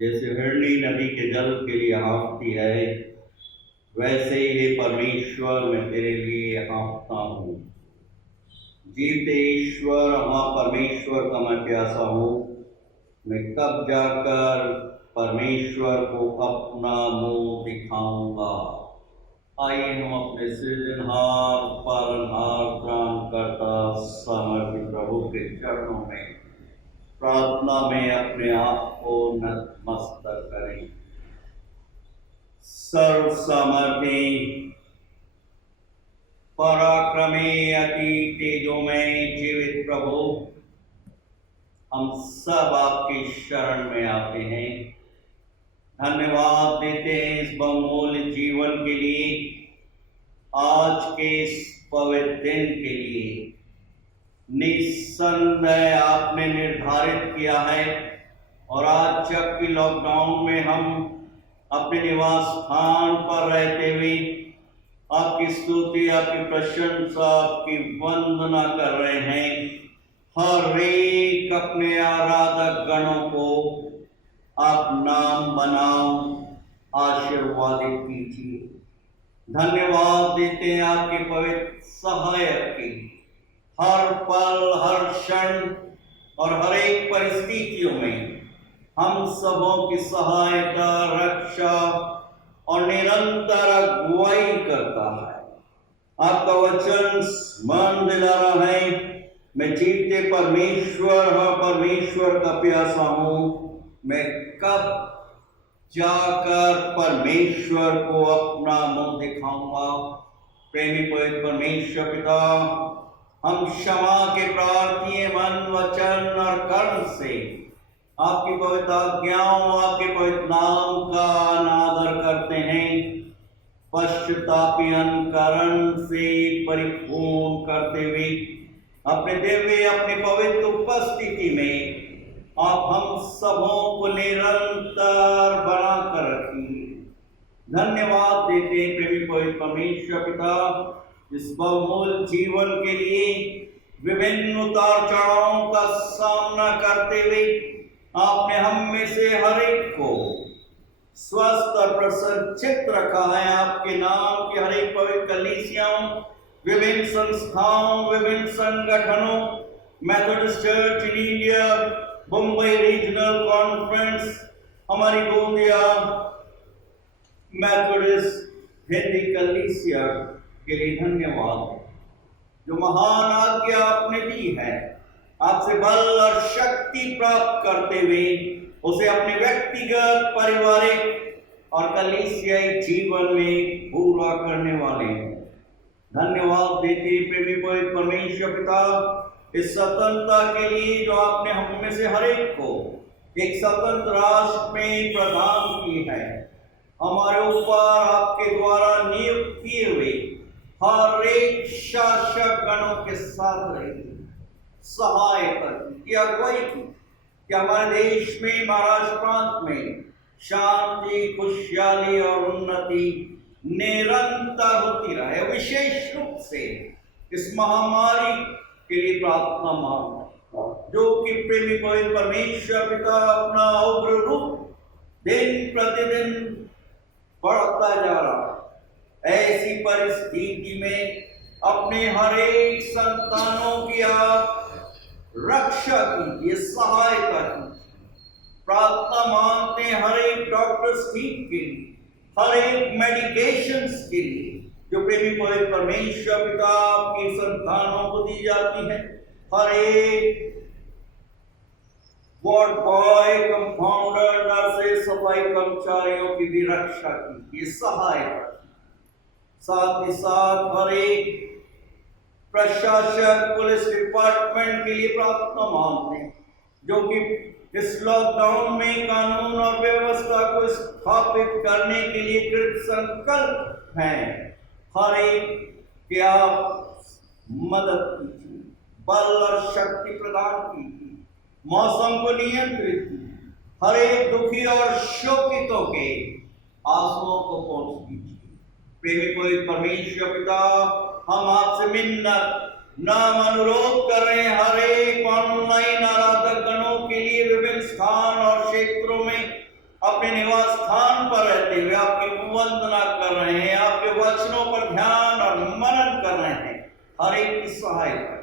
जैसे हिरणी नदी के जल के लिए हाँफती है, वैसे ही हे परमेश्वर मैं तेरे लिए हाँफता हूँ। जीते ईश्वर, हाँ परमेश्वर का मैं प्यासा हूँ। मैं कब जाकर परमेश्वर को अपना मुंह दिखाऊंगा। आइए हम अपने सृजनहार, पालनहार, त्राणकर्ता, समर्पित प्रभु के चरणों में प्रार्थना में अपने आप को नतमस्तक करें। सर्व समर्थी, पराक्रमी, अति तेजोमय जीवित प्रभु, हम सब आपकी शरण में आते हैं। धन्यवाद देते हैं इस बहुमूल्य जीवन के लिए, आज के इस पवित्र दिन के लिए। निस्संदेह आपने निर्धारित किया है, और आज जबकि लॉकडाउन में हम अपने निवास स्थान पर रहते हुए आपकी स्तुति, आपकी प्रशंसा, आपकी वंदना कर रहे हैं, हर एक अपने आराधक गणों को आप नाम बनाओ, आशीर्वादित कीजिए। धन्यवाद देते हैं आपके पवित्र सहायक की, हर पल, हर क्षण और हर एक परिस्थितियों में हम सबों की सहायता, रक्षा और निरंतर अगुवाई करता है। आपका वचन स्मरण दिला रहा है, मैं जीते परमेश्वर, हाँ परमेश्वर का प्यासा हूँ। मैं कब जाकर परमेश्वर को अपना मुंह दिखाऊंगा। प्रेमी पवित्र परमेश्वर पिता, हम क्षमा के प्रार्थी हैं, मन, वचन और कर्म से आपकी पवित्र आज्ञाओं, आपके पवित्र नाम का अनादर करते हैं। पश्चातापी अनुकरण से परिपूर्ण करते हुए अपने दिव्य, अपनी पवित्र उपस्थिति में आप हम सबों को निरंतर बना कर रखिए। धन्यवाद देते हैं प्रेमी पवित्र परमेश्वर पिता, इस बहुमूल्य जीवन के लिए विभिन्न उतार चढ़ावों का सामना करते हुए आपने हम में से हर एक को स्वस्थ और प्रसन्न चित्त रखा है। आपके नाम की हर एक पवित्र कलीसियाओं, विभिन्न संस्थाओं, विभिन्न संगठनों, Methodist church in India, Mumbai regional conference, हमारी गोंदिया मेथोडिस्ट हिंदी कलीसिया के लिए धन्यवाद। जो महान आज्ञा आपने दी है, आपसे बल और शक्ति प्राप्त करते हुए उसे अपने व्यक्तिगत, पारिवारिक और कलीसियाई जीवन में पूरा करने वाले हैं। धन्यवाद देते प्रेमी पवित्र परमेश्वर पिता, इस स्वतंत्रता के लिए जो आपने हम में से हर एक को एक स्वतंत्र राष्ट्र में प्रदान की है। हमारे ऊपर आपके द्वारा नियुक्त किए हुए हर एक शासक गणों के साथ रहेगी, सहायता की, अगुवाई की, कि हमारे देश में, महाराष्ट्र प्रांत में शांति, खुशहाली और उन्नति निरंतर होती रहे। विशेष रूप से इस महामारी के लिए प्रार्थना मांगते, जो कि प्रेमी पवित्र परमेश्वर पिता अपना उग्र रूप दिन प्रतिदिन बढ़ता जा रहा है। ऐसी परिस्थिति में अपने हर एक संतानों की आप रक्षा कीजिए, सहायता कीजिए। प्रार्थना मांगते हैं हर एक डॉक्टर्स टीम के लिए, हर एक मेडिकेशंस के लिए जो प्रेमी पवित्र परमेश्वर पिता आपकी संतानों को दी जाती है। हर एक वार्ड बॉय, कंपाउंडर, नर्सेस, सफाई कर्मचारियों की भी रक्षा कीजिए, सहायता। साथ ही साथ हर एक प्रशासक, पुलिस डिपार्टमेंट के लिए प्रार्थना मांगते हैं, जो कि इस लॉकडाउन में कानून और व्यवस्था को स्थापित करने के लिए कृत संकल्प हैं। हर एक की आप मदद कीजिए, बल और शक्ति प्रदान कीजिए, मौसम को नियंत्रित कीजिए, हर एक दुखी और शोकितों के आंसुओं को पहुंच कीजिए। प्रेमी पवित्र परमेश्वर पिता, हम आपसे मिन्नत नाम अनुरोध कर रहे हैं, हर एक ऑनलाइन आराधक गणों के लिए विभिन्न स्थान और क्षेत्रों में पड़े हुए आपकी वंदना कर रहे हैं, आपके वचनों पर ध्यान और मनन कर रहे हैं। हर एक की सहायता,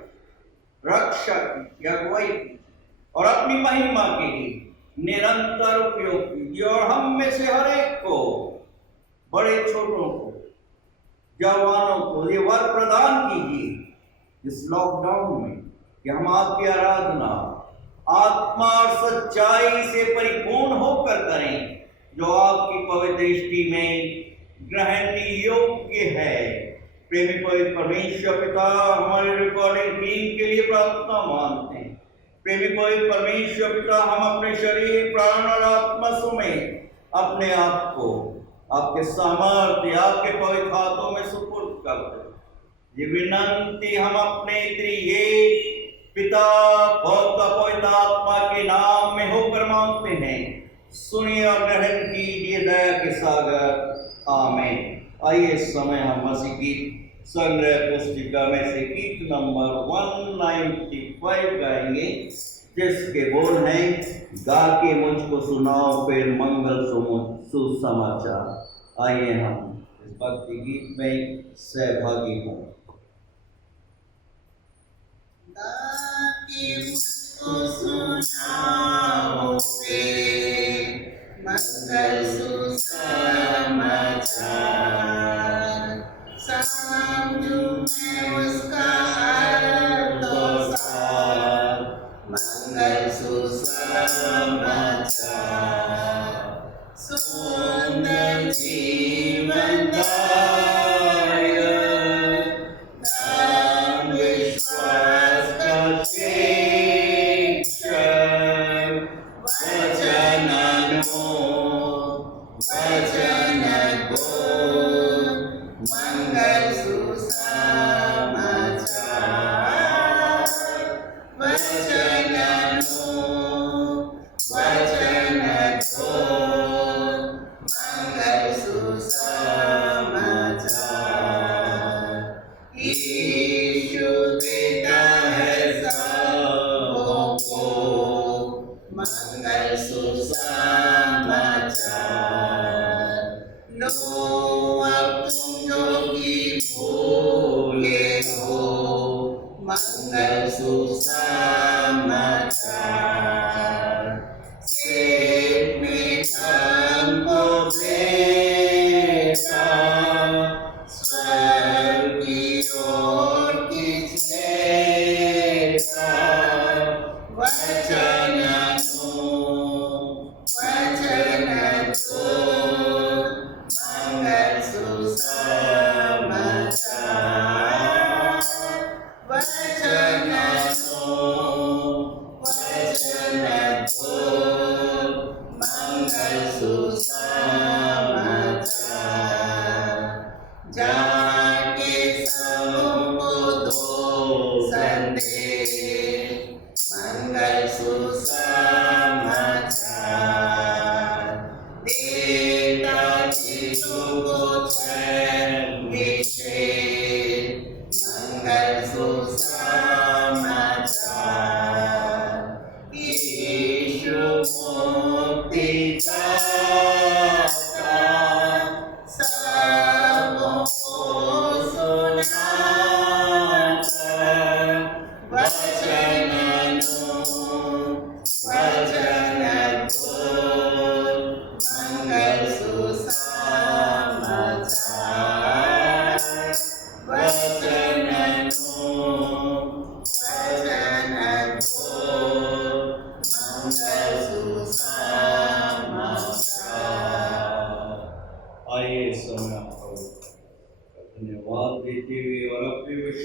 रक्षा की, अगुवाई की और अपनी महिमा के लिए निरंतर उपयोग कीजिए। और हम में से हर एक को, बड़े छोटों को, जवानों को ये वर प्रदान कीजिए इस लॉकडाउन में कि हम आपकी आराधना आत्मा और सच्चाई से परिपूर्ण होकर करें, जो आपकी पवित्र दृष्टि में ग्रहण योग्य है। प्रेमी पवित्र परमेश्वर पिता, हमारे रिकॉर्डिंग टीम के लिए प्रार्थना मानते हैं। प्रेमी पवित्र परमेश्वर पिता, हम अपने शरीर, प्राण और आत्मा समेत अपने आप को आपके सामर्थ्य, आपके पवित्र हाथों में सुपुर्द करते हैं। ये विनंती हम अपने त्रिएक पिता, पौत्र, पवित्र आत्मा के नाम में होकर मांगते हैं। सुनिए और ग्रहण कीजिए दया के सागर। आमीन। आइए इस समय हम मसीह की संग्रह पुस्तिका में से गीत नंबर 195 गाएंगे, जिसके बोल हैं, गा के मुझको सुनाओ फिर मंगल सुसमाचार। आइए हम इस भक्ति गीत में सहभागी हों। मुझको सुनाओ फिर मंगल सुसमाचार, समझूं मैं उसका अर्थ और सार। मंगल सुसमाचार, सुंदर जीवन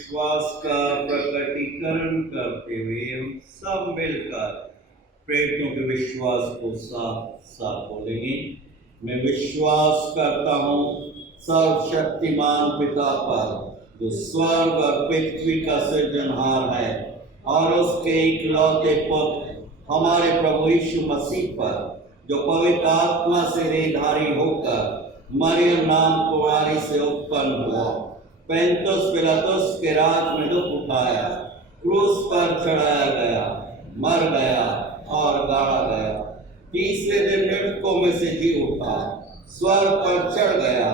विश्वास का प्रकटीकरण करते हुए हम सब मिलकर प्रेरितों के विश्वास को साथ साथ बोलेंगे। मैं विश्वास करता हूँ सर्वशक्तिमान पिता पर, जो स्वर्ग और पृथ्वी का सृजनहार है, और उसके इकलौते पुत्र हमारे प्रभु यीशु मसीह पर, जो पवित्र आत्मा से देहधारी होकर मरियम नाम कुमारी से उत्पन्न हुआ, पेंतुस पिलातुस के राज में दुख उठाया, क्रूस पर चढ़ाया गया, मर गया और गाड़ा गया, तीसरे दिन मृतकों में से जी उठा, स्वर्ग पर चढ़ गया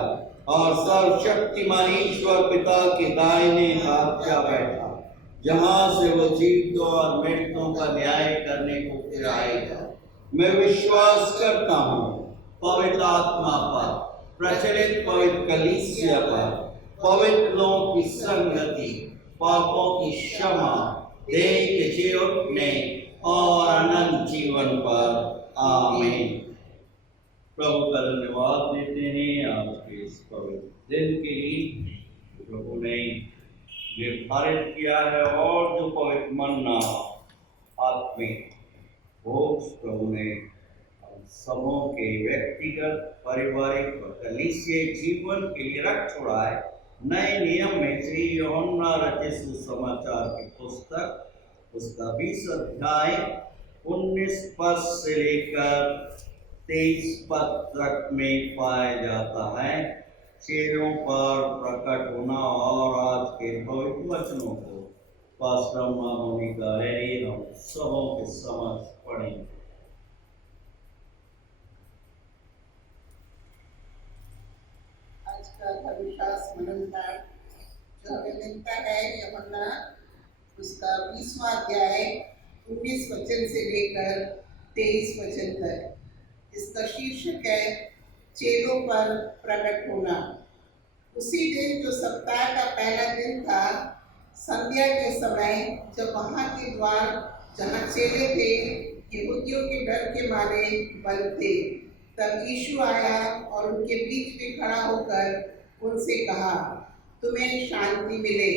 और सर्वशक्तिमान ईश्वर पिता के दाहिने हाथ जा बैठा, जहां से वो जीवितों और मृतों का न्याय करने को फिर आएगा। मैं विश्वास करता हूँ पवित्र आत्मा पर, प्रचलित पवित्र कलीसिया पर, पवित्र लोगों की संगति, पापों की क्षमा, देह के जी उठने और अनंत जीवन पर। आमीन। प्रभु का धन्यवाद देते हैं आज के इस पवित्र दिन के लिए जो प्रभु ने निर्धारित किया है, और जो पवित्र मन्ना आत्मिक भोज प्रभु ने हम सबों के व्यक्तिगत, पारिवारिक और कलीसिया जीवन के लिए रख छोड़ा है। नए नियम में से यूहन्ना रचित सुसमाचार की पुस्तक उसका 20 अध्याय 19 पद से लेकर 23 पद तक में पाया जाता है। चेहरों पर प्रकट होना और आज के पवित्र वचनों को पास्टर मोनिका रेडी हम सबों के समक्ष पढ़ेंगे। आज का धर्मशास्त्र मनन पाठ जो हमें मिलता है यूहन्ना उसका 20वां अध्याय 19 वचन से लेकर 23 वचन तक। इसका शीर्षक है चेलों पर प्रकट होना। उसी दिन जो सप्ताह का पहला दिन था, संध्या के समय, जब वहां के द्वार जहां चेले थे यहूदियों के डर के मारे बंद थे, तब यीशु आया और उनके बीच में खड़ा होकर उनसे कहा, तुम्हें शांति मिले।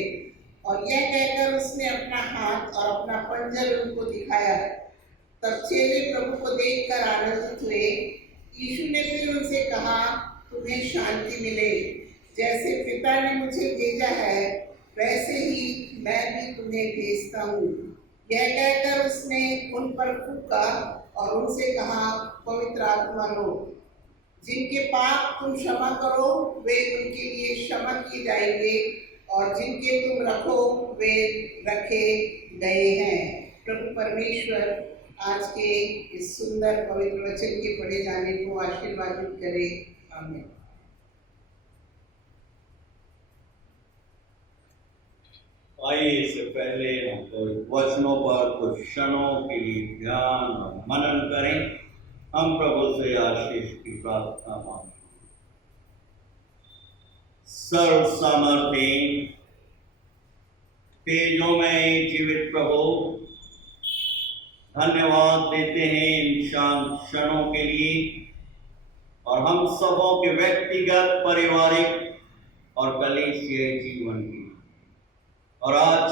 और यह कहकर उसने अपना हाथ और अपना पंजर उनको दिखाया। तब चेले प्रभु को देखकर आनंदित हुए। यीशु ने फिर उनसे कहा, तुम्हें शांति मिले। जैसे पिता ने मुझे भेजा है वैसे ही मैं भी तुम्हें भेजता हूँ। यह कहकर उसने उन पर फूंका और उनसे कहा, पवित्र आत्मा लो। जिनके पाप तुम क्षमा करो वे उनके लिए क्षमा किए जाएंगे, और जिनके तुम रखो वे रखे गए हैं। प्रभु परमेश्वर आज के इस सुंदर पवित्र वचन के पढ़े जाने को आशीर्वादित करे। आमीन। आइए इससे पहले हम तो वचनों पर कुछ क्षणों के लिए ध्यान और मनन करें। हम प्रभु से आशीष की प्रार्थना मांगें। सर्व सामर्थ्य तेजोमय जीवित प्रभु, धन्यवाद देते हैं इन शांत क्षणों के लिए और हम सबों के व्यक्तिगत, पारिवारिक और कलीसियाई जीवन की। और आज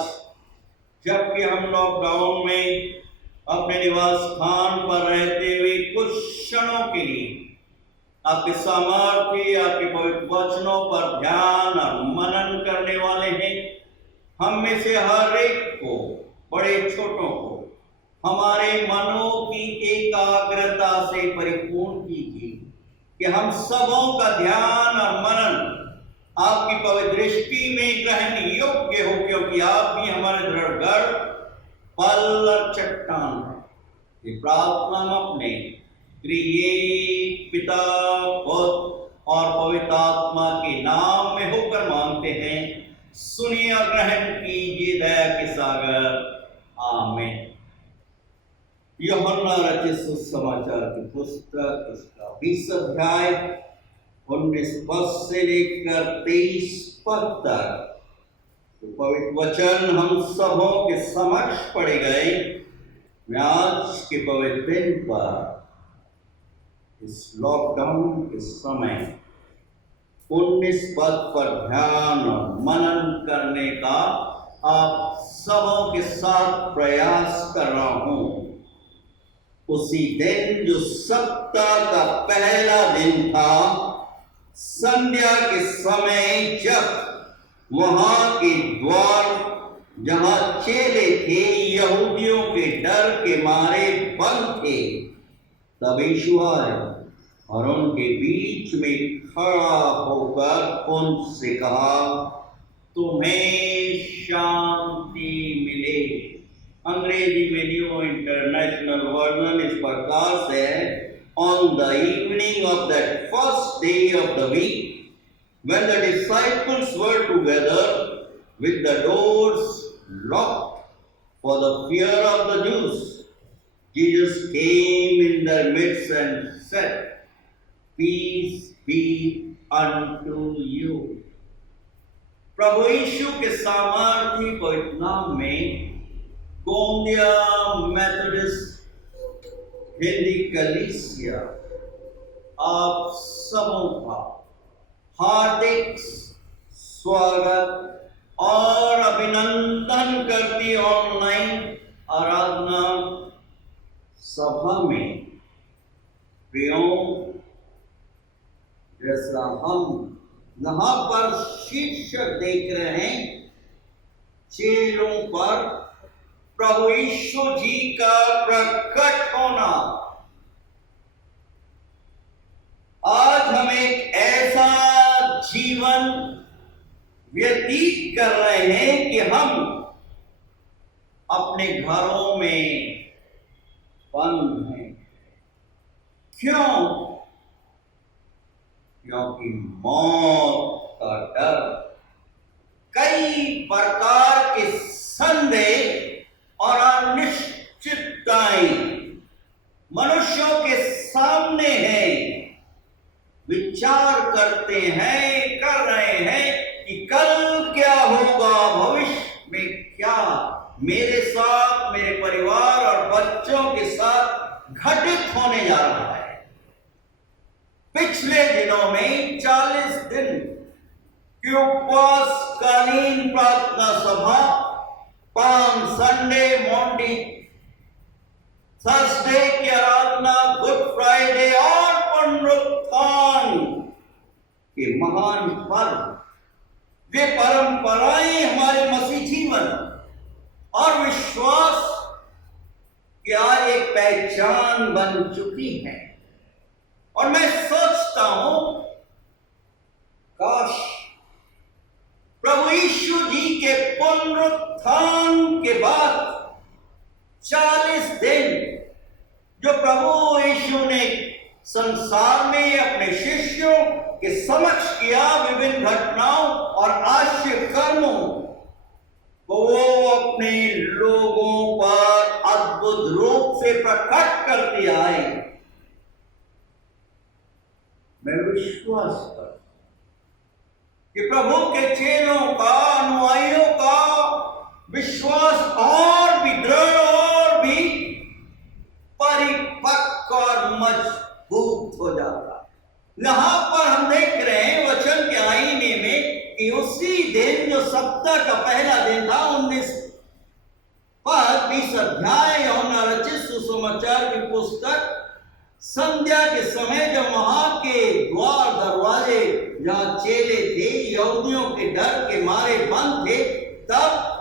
जबकि हम लॉकडाउन में अपने निवास स्थान पर रहते हुए कुछ क्षणों के लिए आपके सामर्थ्य, आपके पवित्र वचनों पर ध्यान और मनन करने वाले हैं, हम में से हर एक को, बड़े छोटों को, हमारे मनों की एकाग्रता से परिपूर्ण कीजिए कि हम सबों का ध्यान और मनन आपकी पवित्र दृष्टि में ग्रहण योग्य हो, क्योंकि आप भी हमारे दृढ़ गढ़, पल और चट्टान है। ये प्रार्थना हम अपने त्रिएक पिता, पुत्र और पवित्र आत्मा के नाम में होकर मांगते हैं। सुनिए और ग्रहण कीजिए दया के सागर। आमीन। यूहन्ना रचित सुसमाचार की पुस्तक उसका 20 अध्याय 19 पद से लेकर 23 पद तक तो पवित्र वचन हम सबों के समक्ष पढ़े गए। मैं आज के पवित्र दिन पर इस लॉकडाउन के समय 19 पद पर ध्यान और मनन करने का आप सबों के साथ प्रयास कर रहा हूं। उसी दिन जो सप्ताह का पहला दिन था, संध्या के समय, जब वहां के द्वार जहां चेले थे यहूदियों के डर के मारे बंद थे, तब यीशु आया और उनके बीच में खड़ा होकर उनसे कहा, तुम्हें शांति मिले। अंग्रेजी में न्यू इंटरनेशनल वर्जन इस प्रकार से, on on the evening of that first day of the week, when the disciples were together with the doors locked for the fear of the Jews, Jesus came in their midst and said, "Peace be unto you." प्रभु यीशु के सामर्थी पवित्र नाम में Gondia Methodist Hindi कलीसिया आप सबों का हार्दिक स्वागत और अभिनंदन करती ऑनलाइन आराधना सभा में। प्रियों, जैसा हम यहाँ पर शीर्षक देख रहे हैं, चेलों पर प्रभु यीशु जी का प्रकट होना। आज हम एक ऐसा जीवन व्यतीत कर रहे हैं कि हम अपने घरों में बंद हैं। क्यों? क्योंकि मौत का डर, कई प्रकार के संदेह और अनिश्चितताएं मनुष्यों के सामने हैं। विचार करते हैं, कर रहे हैं कि कल क्या होगा, भविष्य में क्या मेरे साथ, मेरे परिवार और बच्चों के साथ घटित होने जा रहा है। पिछले दिनों में 40 दिन की उपवासकालीन प्रार्थना सभा, पाम संडे, मॉन्टी थर्सडे की आराधना, गुड फ्राइडे और पुनरुत्थान के महान पर्व, वे परंपराएं हमारे मसीह जीवन और विश्वास की आज एक पहचान बन चुकी है। और मैं सोचता हूं, काश प्रभु यीशु जी के पुनरुत्थान के बाद 40 दिन जो प्रभु यीशु ने संसार में अपने शिष्यों के समक्ष किया, विभिन्न घटनाओं और आश्चर्य कर्मों को वो अपने लोगों पर अद्भुत रूप से प्रकट करते आए। मैं विश्वास करता कि प्रभु के चेलों का, अनुयायियों का विश्वास और भी दृढ़ और भी परिपक्व और मजबूत हो जाता। यहां पर हम देख रहे हैं वचन के आईने में कि उसी दिन जो सप्ताह का पहला दिन था, 19 पद 20 अध्याय यूहन्ना रचित सुसमाचार की पुस्तक, संध्या के समय जब वहां के द्वार दरवाजे जहां चेले थे यहूदियों के डर के मारे बंद थे, तब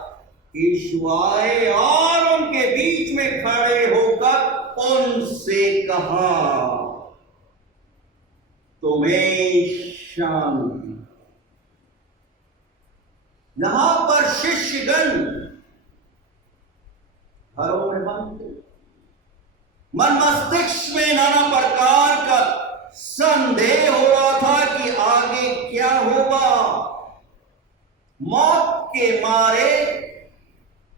यीशु आए और उनके बीच में खड़े होकर उनसे कहा, तुम्हें शांति। यहां पर शिष्यगण घरों में बंद थे, मन मस्तिष्क में नाना प्रकार का संदेह हो रहा था कि आगे क्या होगा। मौत के मारे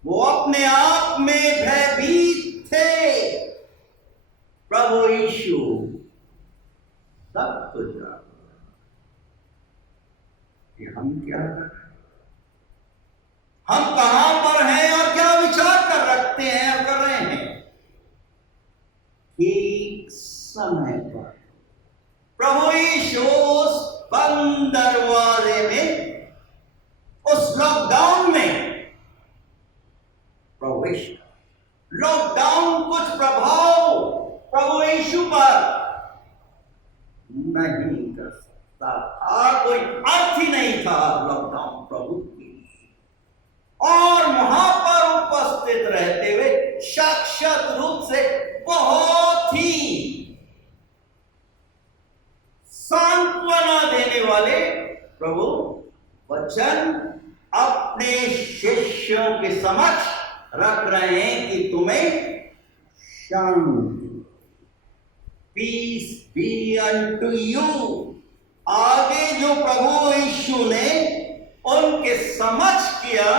वो अपने आप में भयभीत थे। प्रभु यीशु सब कुछ जानता कि हम क्या कर रहे हैं, हम कहां पर हैं और क्या विचार कर रखते हैं और कर रहे हैं। एक समय पर प्रभु यीशु उस बंद दरवाजे में, उस लॉकडाउन में प्रवेश। लॉकडाउन कुछ प्रभाव प्रभु यीशु पर नहीं कर सकता था, कोई अर्थ ही नहीं था लॉकडाउन प्रभु के लिए। और वहां पर उपस्थित रहते हुए साक्षात रूप से बहुत ही सांत्वना देने वाले प्रभु वचन अपने शिष्यों के समक्ष रख रहे हैं कि तुम्हें शांति। Peace be unto you. आगे जो प्रभु यीशु ने उनके समझ किया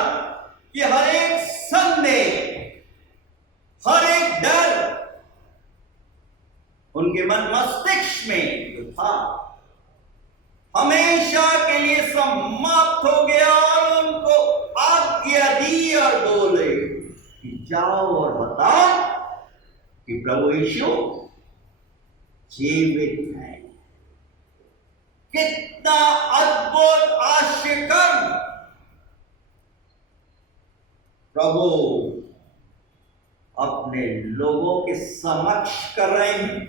कि हर एक संदेह, हर एक डर उनके मन मस्तिष्क में जो था हमेशा के लिए समाप्त हो गया, और उनको आज्ञा दी और बोले कि जाओ और बताओ कि प्रभु यीशु जीवित है। कितना अद्भुत आश्चर्यकर्म प्रभु अपने लोगों के समक्ष कर रहे हैं।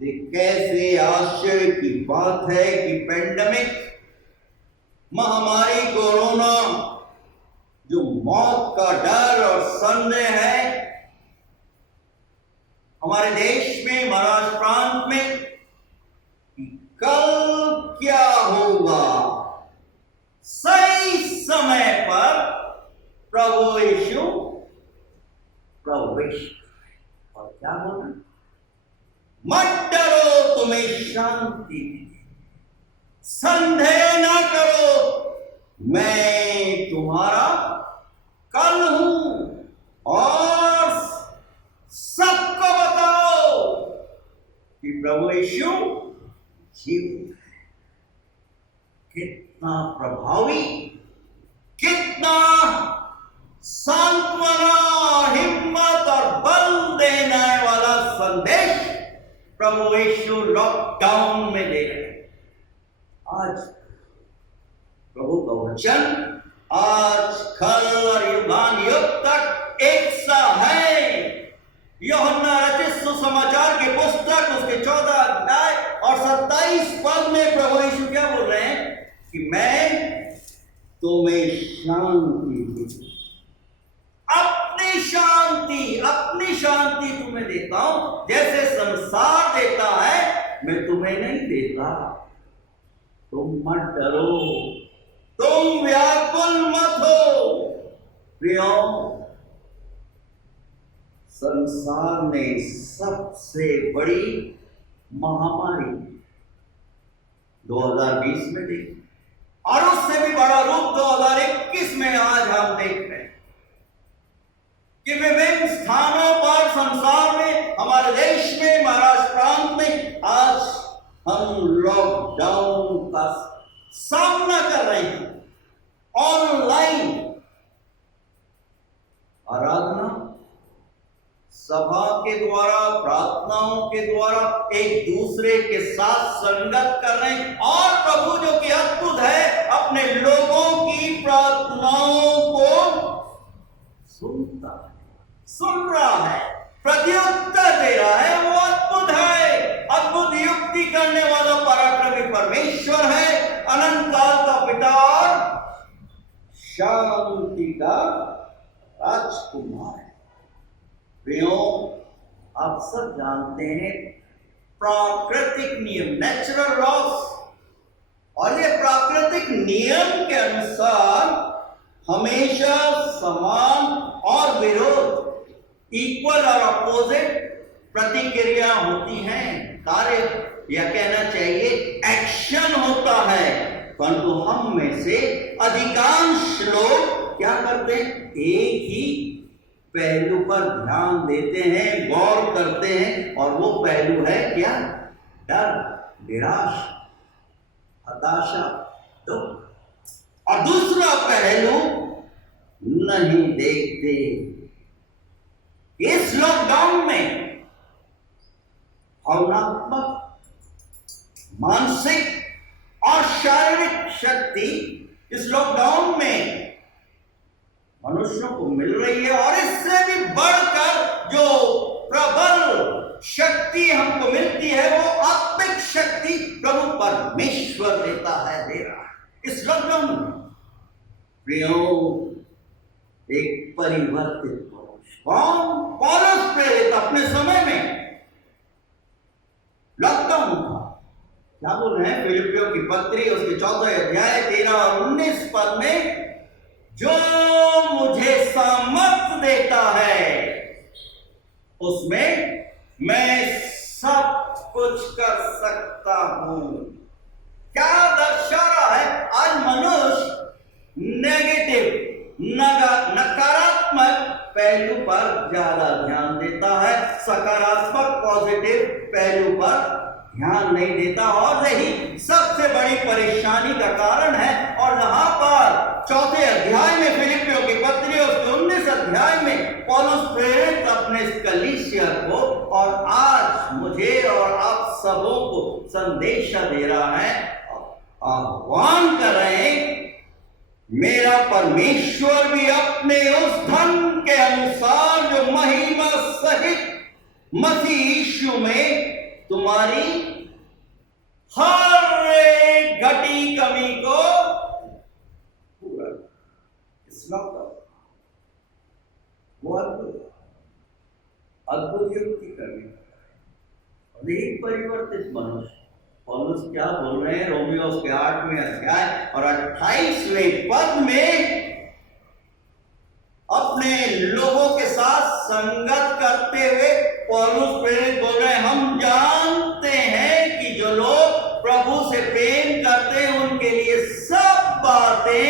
ये कैसे आश्चर्य की बात है कि पेंडेमिक महामारी कोरोना, जो मौत का डर और संदेह है हमारे देश में, महाराष्ट्र प्रांत में, कि कल क्या होगा, सही समय पर प्रभु यीशु प्रवेश। और क्या बोला? मत डरो, तुम्हें शांति, संदेह ना करो, मैं तुम्हारा कल हूं, और सबको बताओ कि प्रभु यीशु जीवित है। कितना प्रभावी, कितना सांत्वना, हिम्मत और बल देने वाला संदेश प्रभु यीशु लॉकडाउन में दे रहे हैं। आज प्रभु का वचन आज कल और युगान युग तक एक सा है। यूहन्ना रचित सुसमाचार की पुस्तक उसके 14 अध्याय और 27 पद में प्रभु यीशु क्या बोल रहे हैं कि मैं तुम्हें शांति दूं, अपनी शांति तुम्हें देता हूं। जैसे संसार देता है मैं तुम्हें नहीं देता। तुम मत डरो, तुम व्याकुल मत हो। प्रियो, संसार ने सबसे बड़ी महामारी 2020 में देखी, और उससे भी बड़ा रूप 2021 में आज हम देख रहे हैं कि विभिन्न स्थानों पर संसार में, हमारे देश में, महाराष्ट्र प्रांत में आज हम लॉकडाउन का सामना कर रहे हैं। ऑनलाइन आराधना, सभा के द्वारा, प्रार्थनाओं के द्वारा एक दूसरे के साथ संगत कर रहे हैं, और प्रभु जो कि अद्भुत है अपने लोगों की प्रार्थनाओं को सुनता है, सुन रहा है, प्रत्युत्तर दे रहा है। वो अद्भुत है, अद्भुत युक्ति करने वाला पराक्रमी परमेश्वर है, अनंत काल का पिता और शांति का राजकुमार है। प्रियो, आप सब जानते हैं प्राकृतिक नियम, नेचुरल लॉस, और ये प्राकृतिक नियम के अनुसार हमेशा समान और विरोध, इक्वल और अपोजिट प्रतिक्रिया होती हैं, कार्य या कहना चाहिए एक्शन होता है। परंतु हम में से अधिकांश लोग क्या करते हैं? एक ही पहलू पर ध्यान देते हैं, गौर करते हैं, और वो पहलू है क्या? डर, निराश, हताशा, दुख। और दूसरा पहलू नहीं देखते। इस लॉकडाउन में भावनात्मक, मानसिक और शारीरिक शक्ति इस लॉकडाउन में मनुष्यों को मिल रही है, और इससे भी बढ़कर जो प्रबल शक्ति हमको मिलती है वो आत्मिक शक्ति प्रभु परमेश्वर देता है, दे रहा है इस लॉकडाउन में। प्रियो, एक परिवर्तित पौलुस प्रेरित अपने समय में लॉकडाउन था। क्या बोल रहे हैं? फिलिपियों की पत्री उसके 14 अध्याय 13 और 19 पद में, जो मुझे सामर्थ देता है उसमें मैं सब कुछ कर सकता हूं। क्या दर्शा रहा है? आज मनुष्य नकारात्मक पहलू पर ज्यादा ध्यान देता है, सकारात्मक पॉजिटिव पहलू पर ध्यान नहीं देता, और यही सबसे बड़ी परेशानी का कारण है। और यहाँ पर 4 अध्याय में, फिलिपियों की पत्री उसके 19 अध्याय में पौलुस प्रेरित अपने कलीसिया को और आज मुझे और आप सबों को संदेशा दे रहा है, आह्वान कर रहे हैं, मेरा परमेश्वर भी अपने उस धन के अनुसार जो महिमा सहित मसीह यीशु में तुम्हारी हर एक घटी कमी को पूरा वो अद्भुत युक्ति करने और यही परिवर्तित मनुष्य। पौलुस क्या बोल रहे हैं? रोमियो के 8वें अध्याय और 28वें पद में अपने लोगों के साथ संगत करते हुए पौलुस प्रेरित बोल रहे हैं, हम जानते हैं कि जो लोग प्रभु से प्रेम करते हैं उनके लिए सब बातें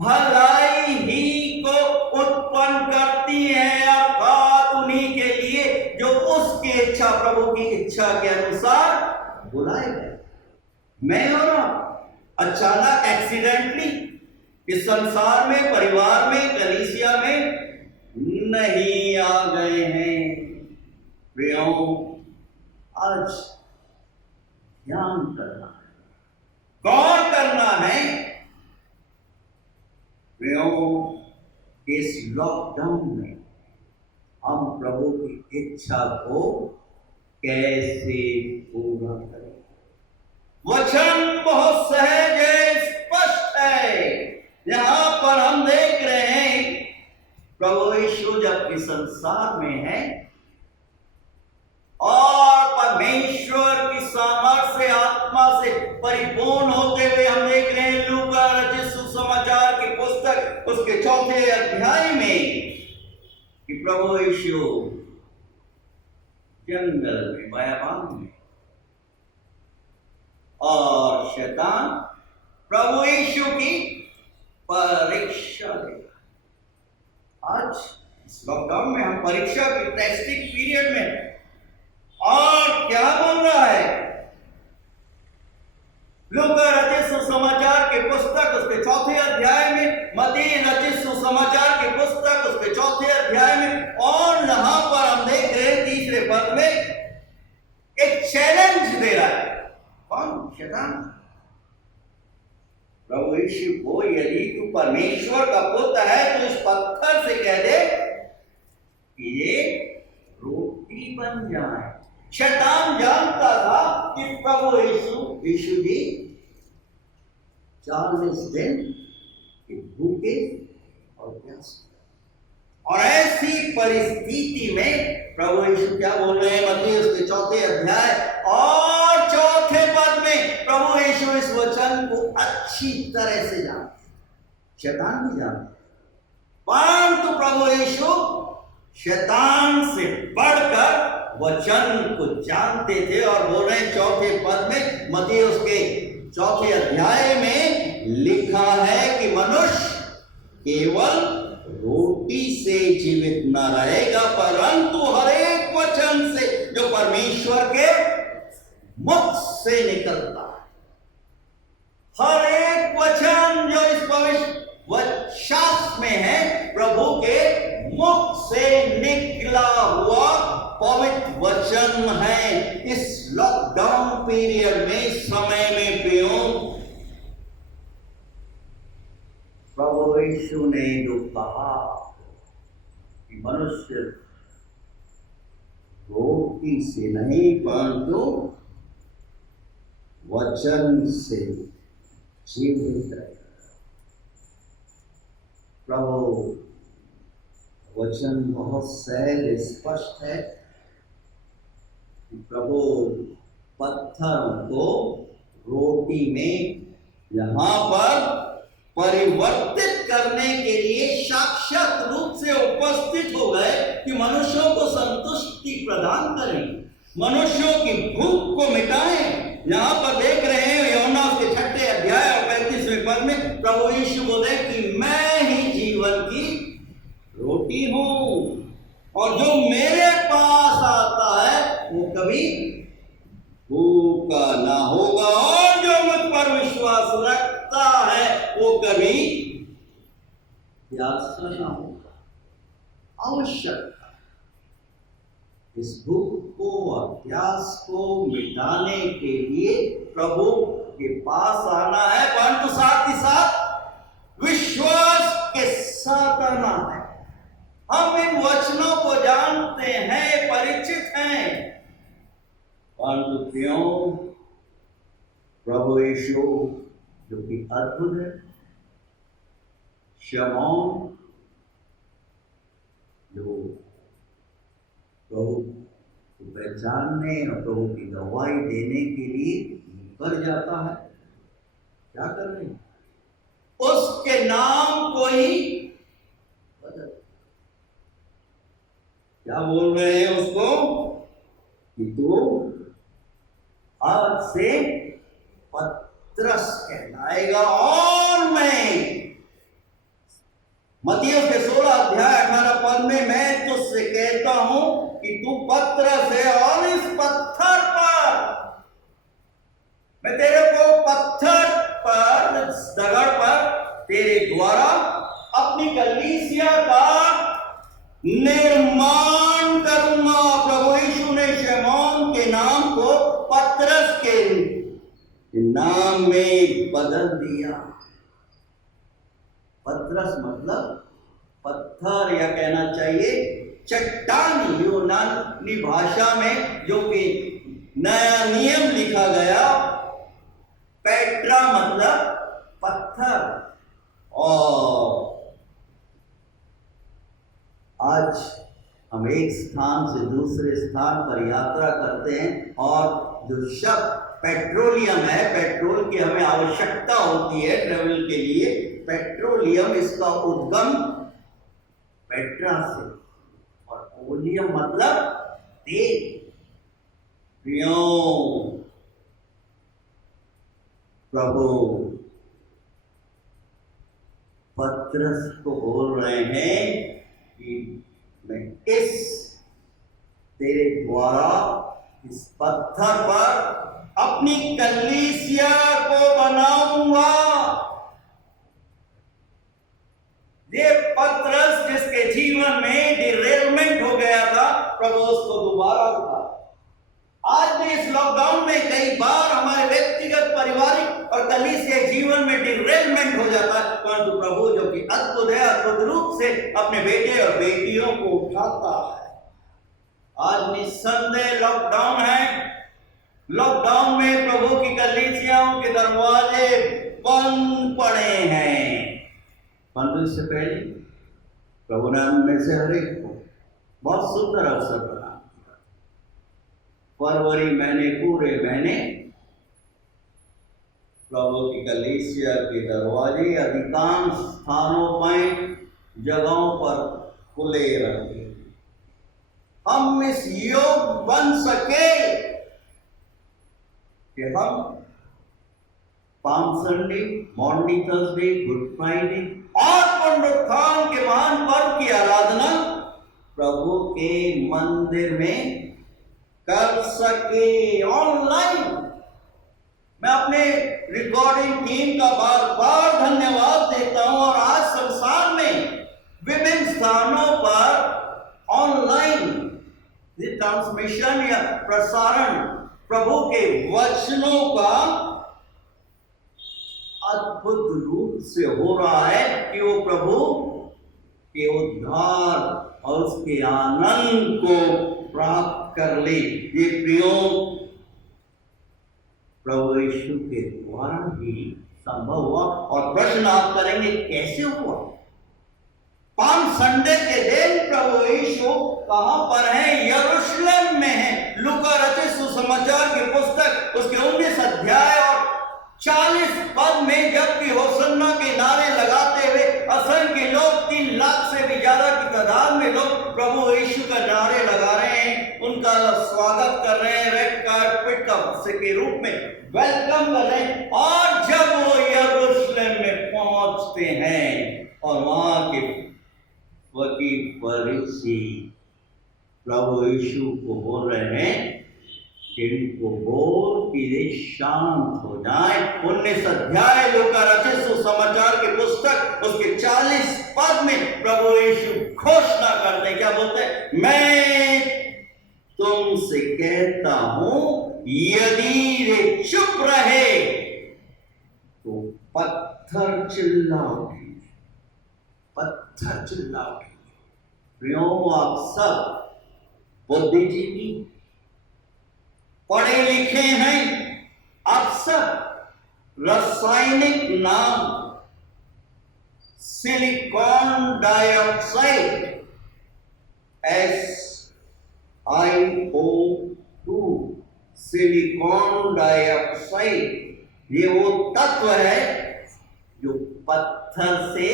भलाई ही को उत्पन्न करती हैं, अर्थात उन्हीं के लिए जो उसकी इच्छा, प्रभु की इच्छा के अनुसार बुलाए गए। मैं और आप अचानक एक्सीडेंटली इस संसार में, परिवार में, कलीसिया में नहीं आ गए हैं। प्रियों, आज ध्यान करना है, गौर करना है प्रियों, इस लॉकडाउन में हम प्रभु की इच्छा को कैसे पूरा करें। वचन बहुत सहज है, स्पष्ट है। यहां पर हम देख रहे हैं प्रभु यीशु जबकि संसार में है और परमेश्वर की सामर्थ्य आत्मा से परिपूर्ण होते हुए हम देख रहे हैं लूका रचित सुसमाचार की पुस्तक उसके 4 अध्याय में कि प्रभु यीशु जंगल में, बयाबान में, और शैतान प्रभु यीशु की परीक्षा लेगा। आज इस लॉकडाउन में हम परीक्षा की टेस्टिंग पीरियड में, और क्या बोल रहा है? लूका रचित सुसमाचार की पुस्तक उसके 4 अध्याय में, मत्ती रचित सुसमाचार की पुस्तक उसके 4 अध्याय में, और यहां पर हम देख रहे हैं 3 पद में एक चैलेंज दे रहा है। कौन? शैतान। प्रभु यीशु को, यदि तू परमेश्वर का पुत्र है तो इस पत्थर से कह दे कि ये रोटी बन जाए। शैतान जानता था कि प्रभु यीशु जी 40 दिन भूखे और प्यासे, और ऐसी परिस्थिति में प्रभु यीशु क्या बोल रहे हैं? मत्ती उसके 4 अध्याय और 4 पद में प्रभु यीशु इस वचन को अच्छी तरह से जानते, शैतान भी जानते, परंतु प्रभु यीशु शैतान से बढ़कर वचन को जानते थे और बोल रहे हैं 4 पद में, मत्ती उसके 4 अध्याय में लिखा है कि मनुष्य केवल रोटी से जीवित न रहेगा, परंतु हर एक वचन से जो परमेश्वर के मुख से निकलता है। हर एक वचन जो इस पवित्र शास्त्र में है, प्रभु के मुख से निकला हुआ पवित्र वचन है। इस लॉकडाउन पीरियड में, समय में प्रियों, प्रभु यीशु ने जो कहा कि मनुष्य रोटी से नहीं परंतु वचन से जीवित रहेगा। प्रभु वचन बहुत सहज स्पष्ट है कि प्रभु पत्थर को रोटी में यहां पर परिवर्तित करने के लिए साक्षात रूप से उपस्थित हो गए कि मनुष्यों को संतुष्टि प्रदान करें। मनुष्यों की भूख को मिटाएं। यहां पर देख रहे हैं यूहन्ना उसके 6 अध्याय और 35वें पद में प्रभु यीशु बोले कि मैं ही जीवन की रोटी हूं, और जो मेरे पास आता है वो कभी भूखा ना होगा, और जो मुझ पर विश्वास रखता है वो कभी प्यासा ना होगा। आवश्यकता इस भूख को और प्यास को मिटाने के लिए प्रभु के पास आना है, परंतु साथ ही साथ विश्वास के साथ आना है। हम इन वचनों को जानते हैं, परिचित हैं, परंतु क्यों प्रभु यीशु जो कि अद्भुत है, शमौन जो प्रभु को पहचानने और प्रभु की गवाही देने के लिए कर जाता है, क्या कर रहे हैं? उसके नाम को ही बदल, क्या बोल रहे हैं उसको कि तू आज से पत्रस कहलाएगा, और मैं मत्ती के 16 अध्याय 18 पद में मैं तुझसे कहता हूं कि तू पत्रस है, और इस पत्थर पर मैं तेरे को पत्थर पर, दगड़ पर तेरे द्वारा अपनी कलीसिया का निर्माण करूंगा। प्रभु यीशु ने शमौन के नाम को पत्रस के नाम में बदल दिया। पत्रस मतलब पत्थर, या कहना चाहिए चट्टानी। यूनानी भाषा में जो कि नया नियम लिखा गया, पेट्रा मतलब पत्थर। और आज हम एक स्थान से दूसरे स्थान पर यात्रा करते हैं, और जो शब्द पेट्रोलियम है, पेट्रोल की हमें आवश्यकता होती है ट्रेवल के लिए, पेट्रोलियम इसका उद्गम पेट्रा से, और ओलियम मतलब तेल। प्रभु पत्रस को बोल रहे हैं कि मैं इस तेरे द्वारा इस पत्थर पर अपनी कलीसिया को बनाऊंगा। ये पत्रस जिसके जीवन में डिरेलमेंट हो गया था, प्रभु उसको दोबारा उठा। आज भी इस लॉकडाउन में कई बार हमारे व्यक्तिगत, पारिवारिक और कलीसिया जीवन में डिरेलमेंट हो जाता है, परंतु प्रभु जो कि अद्भुत है, अद्भुत रूप से अपने बेटे और बेटियों को उठाता है। आज निस्संदेह लॉकडाउन है। लॉकडाउन में प्रभु की कलीसियाओं के दरवाजे बंद पड़े हैं, परंतु इससे पहले प्रभु ने उनमें से हर एक को बहुत सुंदर अवसर प्रदान किया। फरवरी महीने, पूरे महीने प्रभु की कलीसिया के दरवाजे अधिकांश स्थानों में, जगहों पर खुले रखे। हम इस योग बन सके कि हम palm Sunday, morning Thursday, good Friday और पुनरुत्थान के महान पर्व की आराधना प्रभु के मंदिर में कर सके ऑनलाइन। मैं अपने रिकॉर्डिंग टीम का बार बार धन्यवाद देता हूं, और आज संसार में विभिन्न स्थानों पर ऑनलाइन ट्रांसमिशन या प्रसारण प्रभु के वचनों का अद्भुत रूप से हो रहा है कि वो प्रभु के उद्धार और उसके आनंद को प्राप्त कर ले। ये प्रियो प्रभु यीशु के द्वारा ही संभव हुआ। और प्रश्न आप करेंगे कैसे हुआ? पाम संडे के दिन प्रभु यीशु कहां पर है? यरूशलेम में है। लूका रचित सुसमाचार की पुस्तक उसके 19 अध्याय और 40 पद में जबकि होसन्ना के नारे लगाते हुए असंख्य लोग, 3 लाख से भी ज्यादा की तादाद में लोग प्रभु यीशु का नारे लगा रहे हैं, उनका स्वागत कर रहे हैं, रेड कार्पेट का के रूप में वेलकम कर रहे हैं। और जब वो यरूशलेम में पहुंचते हैं और वहां के फकीह फरीसी प्रभु यीशु को बोल रहे हैं कि इनको बोल कि ये शांत हो जाए। 19 अध्याय लूका रचित सुसमाचार की पुस्तक उसके 40 पद में प्रभु यीशु घोषणा करते हैं, क्या बोलते हैं? मैं तुमसे कहता हूं यदि वे चुप रहे तो पत्थर चिल्ला उठेंगे, पत्थर चिल्ला उठेंगे। प्रियो, आप सब बुद्धिजीवी पढ़े लिखे हैं, आप सब रासायनिक नाम silicon dioxide SiO2 silicon dioxide ये वो तत्व है जो पत्थर से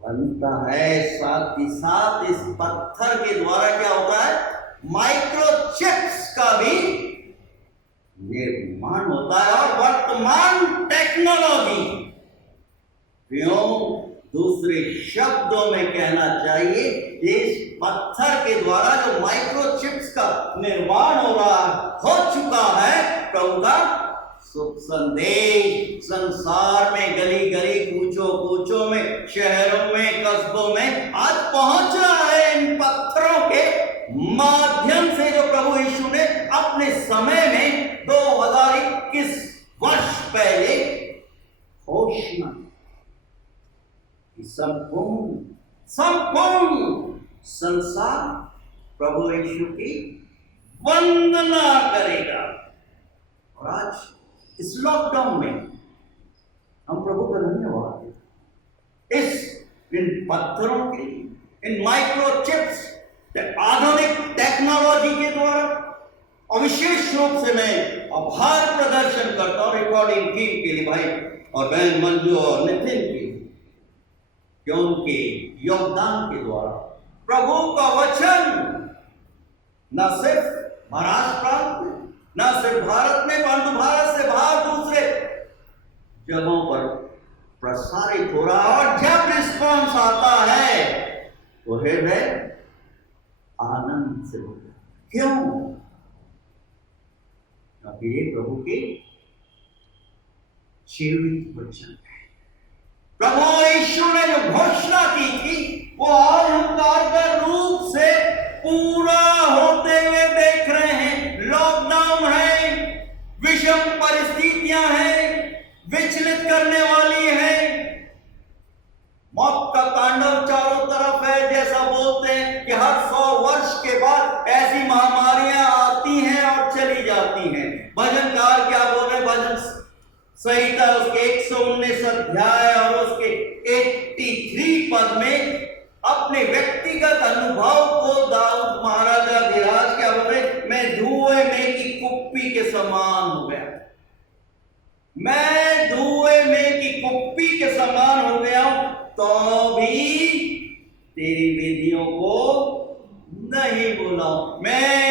बनता है। साथ ही साथ इस पत्थर के द्वारा क्या होता है? माइक्रोचिप्स का भी निर्माण होता है। और वर्तमान टेक्नोलॉजी, क्यों दूसरे शब्दों में कहना चाहिए, इस पत्थर के द्वारा जो माइक्रोचिप्स का निर्माण हो चुका है, प्रभु का शुभ संदेश संसार में गली गली कूचों कूचों में, शहरों में, कस्बों में आज पहुंच रहा है। इन पत्थरों के माध्यम से जो प्रभु यीशु ने अपने समय में 2021 वर्ष पहले घोषणा की, संपूर्ण संसार प्रभु यीशु की वंदना करेगा। और आज इस लॉकडाउन में हम प्रभु का धन्यवाद दें। इन पत्थरों के, इन माइक्रोचिप्स, आधुनिक टेक्नोलॉजी के द्वारा, और विशेष रूप से मैं आभार प्रदर्शन करता हूं रिकॉर्डिंग टीम के लिए, भाई और बहन मंजू और नितिन के, क्यों उनके योगदान के द्वारा प्रभु का वचन न सिर्फ महाराष्ट्र प्रांत में, न सिर्फ भारत में, परंतु भारत से बाहर दूसरे जगहों पर प्रसारित हो रहा है। और जब रिस्पॉन्स आता है तो हृदय आनंद से होता है। क्यों? क्योंकि ये प्रभु के जीवित वचन है। प्रभु यीशु ने जो घोषणा की थी वो आज हम कारगर रूप से पूरा होते हुए देख रहे हैं। लॉकडाउन है, विषम परिस्थितियां हैं, विचलित करने वाली है, मौत का तांडव चारों तरफ है। जैसा बोलते हैं कि हर 100 वर्ष के बाद ऐसी महामारियां आती हैं और चली जाती हैं। भजनकार क्या बोल रहे हैं? भजन संहिता उसके 119 अध्याय और उसके 83 पद में अपने व्यक्तिगत अनुभव को दाऊद महाराजा धीराज क्या बोल रहे? मैं धुएं में की कुप्पी के समान हो गया, मैं धुएं में की कुप्पी के समान हो गया हूं, तो भी तेरी विधियों को नहीं भूला। मैं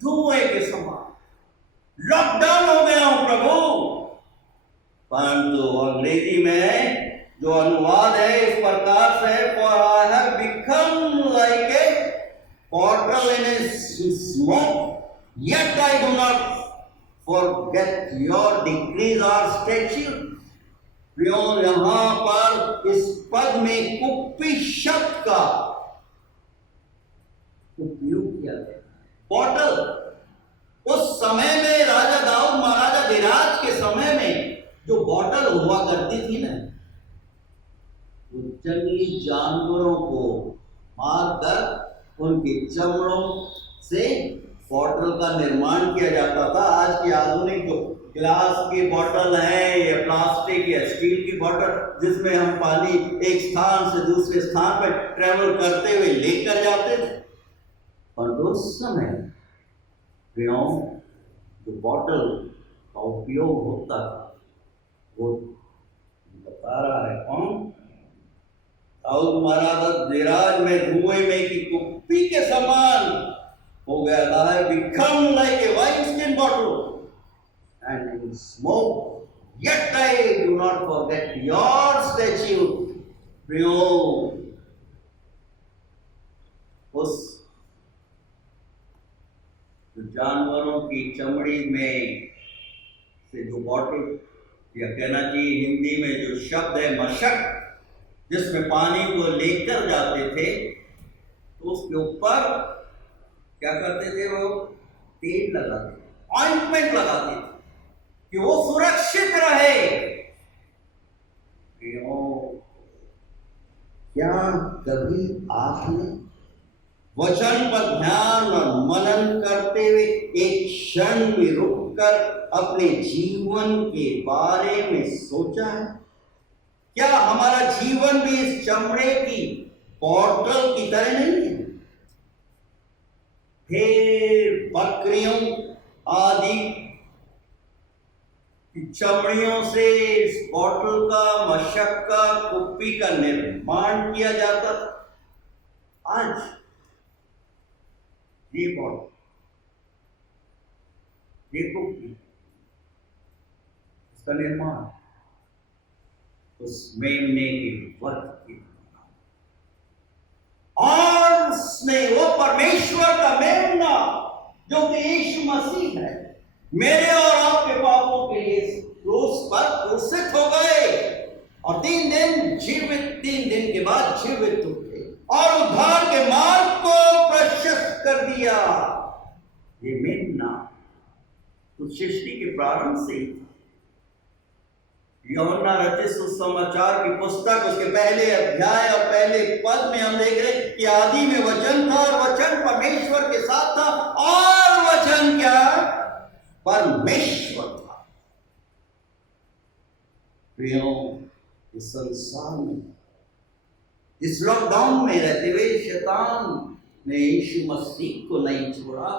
धुएं के समान लॉकडाउन हो गया हूं प्रभु। परंतु अंग्रेजी में जो अनुवाद है इस प्रकार से, for I have become like a bottle in a smoke, yet I do not forget your decrees or statutes. यहां पर इस पद में कुप्पी शब्द का उपयोग किया गया। बॉटल, उस समय में राजा दाऊद महाराजा धीराज के समय में जो बॉटल हुआ करती थी ना, वो जंगली जानवरों को मारकर उनके चमड़ों से बॉटल का निर्माण किया जाता था। आज की आधुनिक जो ग्लास की बॉटल है या प्लास्टिक या स्टील की बॉटल जिसमें हम पानी एक स्थान से दूसरे स्थान पर ट्रेवल करते हुए लेकर जाते थे, और उस समय जो बॉटल का उपयोग होता था वो बता रहा है कौन? दाऊद महाराज विराज में धुएं में की कुप्पी के समान हो गया था, become like a wine skin bottle and in smoke, yet I do not forget your statute. प्रियो, उस जो जानवरों की चमड़ी में से जो बॉटल, या कहना चाहिए हिंदी में जो शब्द है मशक, जिसमें पानी को लेकर जाते थे, तो उसके ऊपर क्या करते थे? वो तेल लगाते थे, ऑइंटमेंट लगाते थे कि वो सुरक्षित रहे। क्या कभी आपने वचन पर ध्यान और मनन करते हुए एक क्षण भी रुककर अपने जीवन के बारे में सोचा है? क्या हमारा जीवन भी इस चमड़े की बॉटल की तरह नहीं है? भेड़ बकरियों आदि चमड़ियों से इस बॉटल का, मशक का, कुप्पी का निर्माण किया जाता था। आज ये बॉटल, ये कुप्पी, इसका निर्माण उस मेमने के वध के, और उसने, वो परमेश्वर का मेमना जो कि यीशु मसीह है, मेरे और आपके पापों के लिए क्रूस पर क्रूसित हो गए और 3 दिन के बाद जीवित उठे और उद्धार के मार्ग को प्रशस्त कर दिया। ये मेमना उस सृष्टि के प्रारंभ से ही, यूहन्ना रचित सुसमाचार की पुस्तक उसके पहले अध्याय और पहले पद में हम देख रहे कि आदि में वचन था और वचन परमेश्वर के साथ था और वचन क्या? परमेश्वर था। प्रियों, इस संसार में, इस लॉकडाउन में रहते हुए शैतान ने यीशु मसीह को नहीं छोड़ा।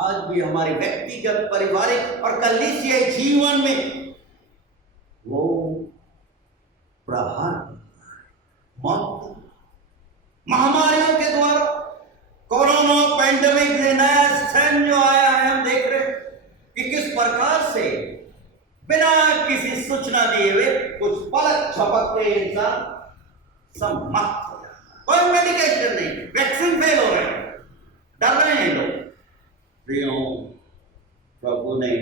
आज भी हमारे व्यक्तिगत, पारिवारिक और कलीसियाई जीवन में वो प्रहार, मौत, महामारियों के द्वारा, कोरोना पैंडेमिक ने नया स्ट्रेन जो आया है, हम देख रहे हैं कि किस प्रकार से बिना किसी सूचना दिए हुए कुछ पलक झपकते इंसान समाप्त हो जाता। कोई मेडिकेशन नहीं, वैक्सीन फेल हो रहे हैं, डर रहे हैं लोग। प्रियो, प्रभु ने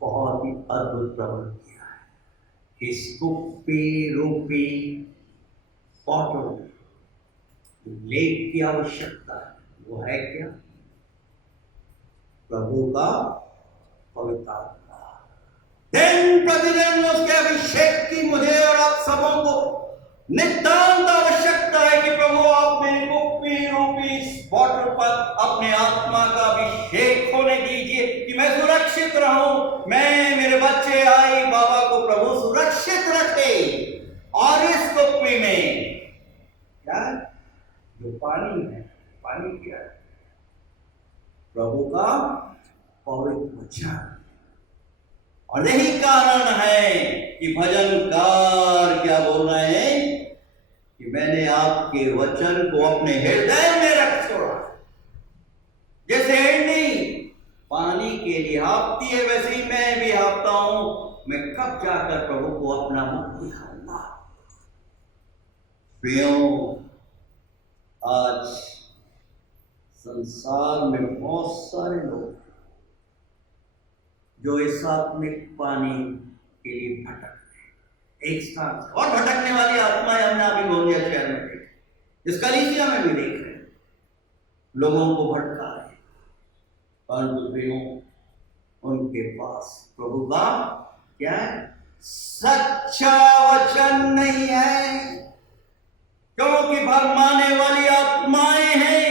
बहुत ही अद्भुत प्रबंध किया है। इस कुप्पी रूपी बॉटल लेख की आवश्यकता है, वो है क्या? प्रभु का पवित्र आत्मा। दिन प्रतिदिन उसके अभिषेक की मुझे और आप सबों को नितांत आवश्यकता है कि प्रभु आप मेरी कुप्पी रूपी इस बॉटल पर अपने आत्मा का अभिषेक होने दीजिए कि मैं सुरक्षित रहूं, मैं, मेरे बच्चे, आई बाबा को प्रभु सुरक्षित रखे। और इस कुप्पी में क्या है? जो पानी है, पानी क्या है? प्रभु का पवित्र वचन। और यही कारण है कि भजनकार क्या बोल रहे हैं कि मैंने आपके वचन को अपने हृदय में रख छोड़ा। जैसे हिरनी पानी के लिए हाँफती है, वैसे ही मैं भी हाँफता हूं। मैं कब जाकर प्रभु को अपना मुख दिखाऊंगा? प्रियो, आज संसार में बहुत सारे लोग जो इस आत्मिक पानी के लिए भटक रहे, एक स्थान से और भटकने वाली आत्माएं हमने अभी गोंदिया शहर में देखी, इस कलीसिया में भी देख रहे हैं, लोगों को भटका रहे, परंतु प्रियों, उनके पास प्रभु का क्या है? सच्चा वचन नहीं है, क्योंकि भरमाने वाली आत्माएं हैं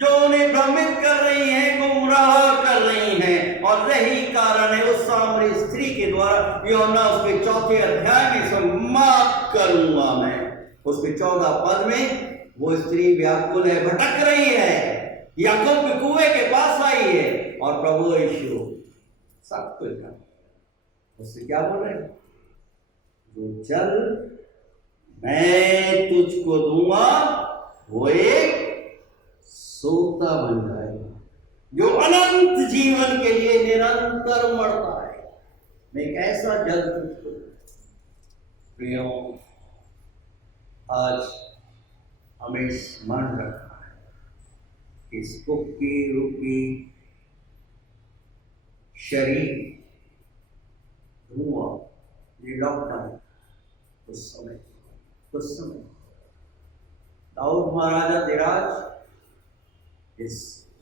जो उन्हें भ्रमित कर रही हैं, गुमराह कर रही हैं। और यही कारण है उस सामरी स्त्री के द्वारा, यूहन्ना उसके 4 अध्याय में समाप्त करूंगा मैं, उसके 14 पद में वो स्त्री व्याकुल है, भटक रही है, याकूब के कुएं के पास आई है और प्रभु यीशु सब कुछ उससे क्या बोल रहे हैं? जो जल मैं तुझको दूंगा, वो एक सोता बन जाएगा जो अनंत जीवन के लिए निरंतर मरता है। मैं एक ऐसा जल तुझको प्रियो, आज हमें स्मरण रखना है कि इस कुप्पी रूपी शरीर धुआं ये लॉकडाउन उस समय दाऊद महाराजा धीराज इस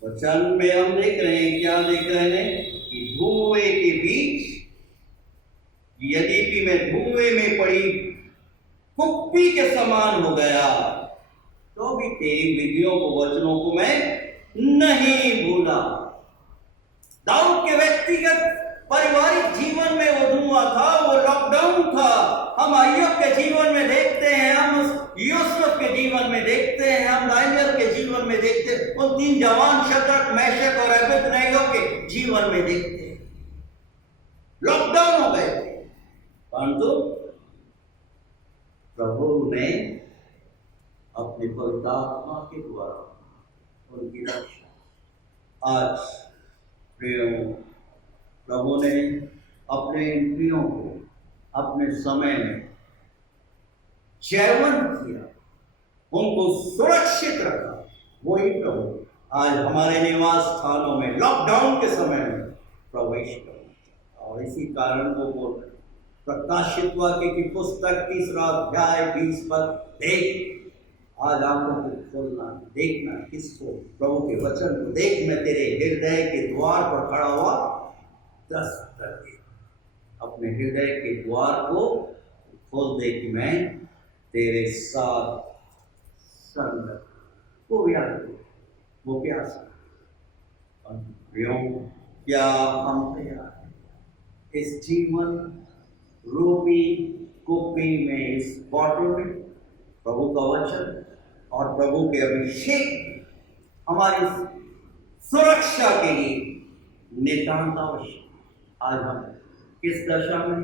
वचन में हम देख रहे हैं, क्या देख रहे हैं कि धुएं के बीच, यद्यपि मैं धुएं में पड़ी कुप्पी के समान हो गया, तो भी तेरी विधियों को, वचनों को मैं नहीं भूला। दाऊद के व्यक्तिगत पारिवारिक जीवन में वो धुआं था, वो लॉकडाउन था। हम अय्यूब के जीवन में देखते हैं, हम यूसुफ के जीवन में देखते हैं, हम दानियल के जीवन में देखते हैं, उन तीन जवान शद्रक, मेशक और अबेदनगो के जीवन में देखते हैं। लॉकडाउन हो गए थे, परंतु प्रभु ने अपने पवित्र आत्मा के द्वारा उनकी रक्षा। आज प्रियो, प्रभु ने अपने इंद्रियों को अपने समय में जयवंत किया, उनको सुरक्षित रखा। वही प्रभु आज हमारे निवास स्थानों में लॉकडाउन के समय में प्रवेश कर, और इसी कारण वो बोल रहे प्रकाशित वाक्य की पुस्तक 3 अध्याय 20 पद, देख आज आंखों को खोलना, देखना किसको, प्रभु के वचन को देख, मैं तेरे हृदय के द्वार पर खड़ा हुआ दस्तक कर दे। अपने हृदय के द्वार को खोल दे कि मैं तेरे साथ संग, वो याद, वो प्यास। क्या हम तैयार हैं इस जीवन रूपी कुप्पी में, इस बॉटल में प्रभु का वचन और प्रभु के अभिषेक हमारी सुरक्षा के लिए नितांत आवश्यक। आज हम किस दशा में,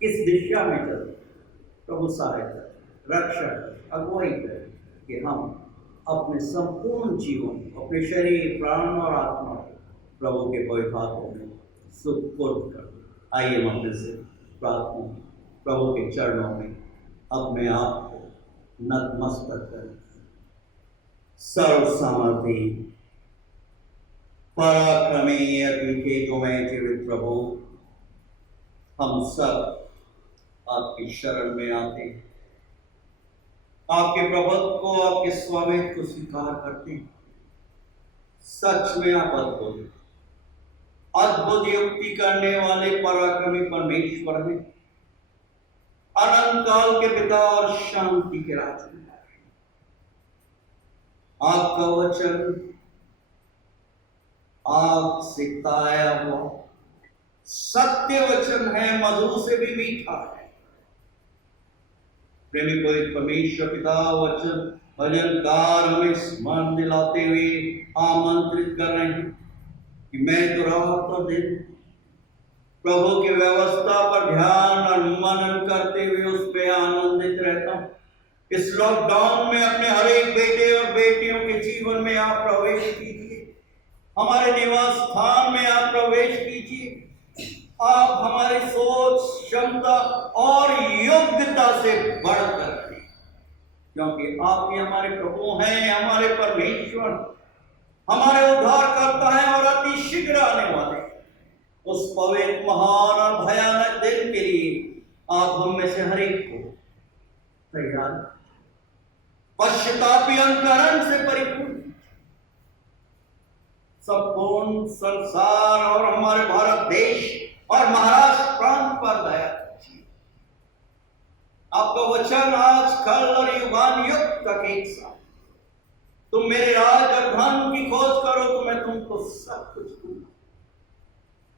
किस दिशा में चल, प्रभु सहायता, रक्षा, अगुवाई करें कि हम अपने संपूर्ण जीवन, अपने शरीर, प्राण और आत्मा प्रभु के पवित्र हाथों में सुपुर्द कर। आइए हम अपने से प्रार्थना, प्रभु के चरणों में अपने आप को नतमस्तक करें। सर्व सामर्थी पराक्रमी अद्वितीय तुम्हें जीवित प्रभु, हम सब आपकी शरण में आते हैं, आपके प्रभुत्व को, आपके स्वामित्व को स्वीकार करते हैं। सच में आप अद्भुत, अद्भुत युक्ति करने वाले पराक्रमी परमेश्वर हैं, अनंत काल के पिता और शांति के राजकुमार। आपका वचन आग से ताया हुआ सत्य वचन है, मधु से भी मीठा है। प्रेमी पवित्र परमेश्वर पिता वचन भजनकार हमें स्मरण दिलाते हुए आमंत्रित कर रहे हैं कि मैं तो रात और दिन प्रभु की व्यवस्था पर ध्यान और मनन करते हुए उस पर आनंदित रहता हूं। इस लॉकडाउन में अपने हर एक बेटे और बेटियों के जीवन में आप प्रवेश कीजिए, हमारे निवास स्थान में आप प्रवेश कीजिए। आप हमारी सोच, क्षमता और योग्यता से बढ़कर हैं, क्योंकि आप ही हमारे प्रभु हैं, हमारे परमेश्वर, हमारे उद्धारकर्ता हैं और अति शीघ्र आने वाले। उस पवित्र, महान और भयानक दिन के लिए आप हम में से हर एक को तैयार, पश्चातापी अंतरण से परिपूर्ण संपूर्ण संसार और हमारे भारत देश और महाराष्ट्र प्रांत पर दया कीजिए। आपका वचन आज, कल और युगान युग तक एक साथ, तुम मेरे राज और धन की खोज करो तो मैं तुमको सब कुछ दूंगा।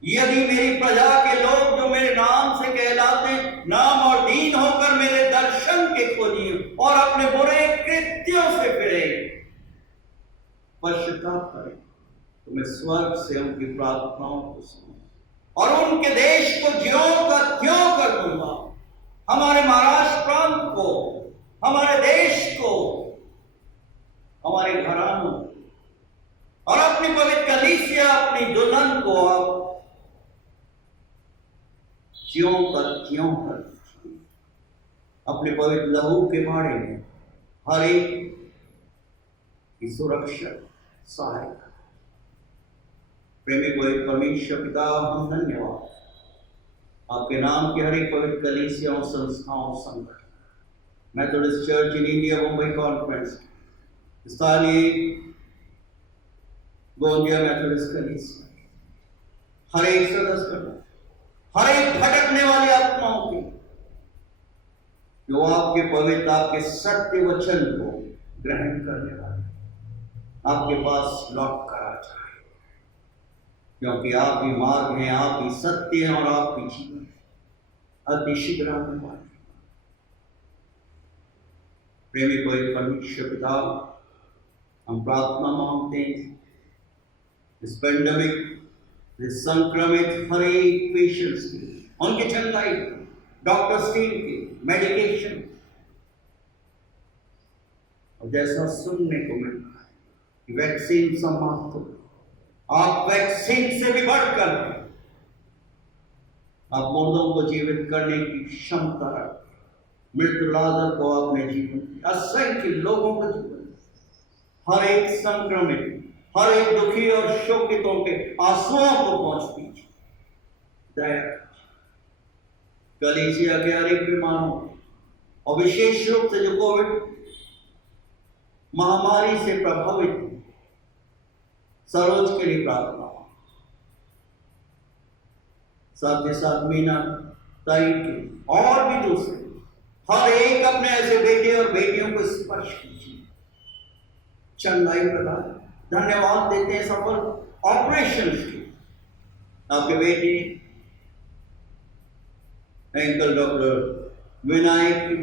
यदि मेरी प्रजा के लोग जो मेरे नाम से कहलाते, नाम और दीन होकर मेरे दर्शन के खोजिए और अपने बुरे कृत्यों से फिरे, पश्चाताप करें, तो मैं स्वर्ग से उनकी प्रार्थनाओं को सुनूं और उनके देश को ज्यों का त्यों कर दूंगा। हमारे महाराष्ट्र प्रांत को हमारे देश को, हमारे घरानों और अपनी पवित्र कलीसिया, अपनी दुल्हन को आप ज्यों का त्यों कर दीजिए। अपने पवित्र लहू के बारे में हर एक की सुरक्षा सहायता। प्रेमी पवित्र परमेश्वर पिता, हम धन्यवाद आपके नाम की हर एक पवित्र कलीसियाओं, संस्थाओं, संगठन, Methodist church in India Mumbai conference, स्थानीय गोंदिया मेथोडिस्ट कलीसिया, हर एक सदस्य, हर एक भटकने वाली आत्माओं की जो आपके पवित्र, आपके सत्य वचन को ग्रहण करने वाले आपके पास लौट कर आ जाए, क्योंकि आप ही मार्ग हैं, आप ही सत्य हैं और आप ही जीवन अति शीघ्र आने वाले। प्रेमी पवित्र परमेश्वर पिता, हम प्रार्थना मांगते हैं इस पेंडेमिक, इस संक्रमित हर एक पेशेंट्स की, उनकी चंगाई, डॉक्टर्स टीम की, मेडिकेशन, और जैसा सुनने को मिल रहा है कि वैक्सीन समाप्त हो, आप वैक्सीन से भी बढ़कर आप मुर्दों को जीवित करने की क्षमता रखते, मृत्यु लाजर को आपने जीवन दिया, असंख्य लोगों को जीवन, हर एक संक्रमित, हर एक दुखी और शोकितों के आंसुओं को पहुंच दीजिए, दया कलीसिया के हर एक बीमारों और विशेष रूप से जो कोविड महामारी से प्रभावित सरोज के लिए प्रार्थना, साथ ही साथ मीना ताई के और भी दूसरे हर एक अपने ऐसे बेटे और बेटियों को स्पर्श कीजिए, चंगाई प्रदान। धन्यवाद देते हैं सफल ऑपरेशन के आपके बेटे एंकल डॉक्टर विनायक की,